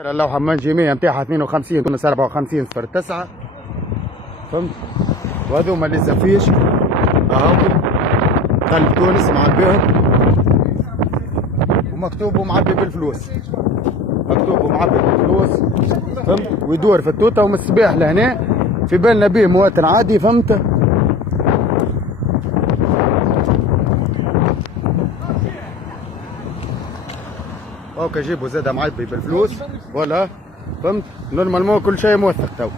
اللوحة من جيمية نتاعها 52 تونس 54 صفر 9. فهمت؟ وهذوما اللي زفيش اهو قلب تونس معبيهم ومكتوب ومعبي بالفلوس، مكتوب ومعبي بالفلوس. فهمت؟ ويدور في التوته ومن الصباح لهنا في بالنا به مواطن عادي. فهمت؟ اوكي جيبوا زاده معبي بالفلوس ولا. فهمت؟ نورمالمون كل شيء موثق تو.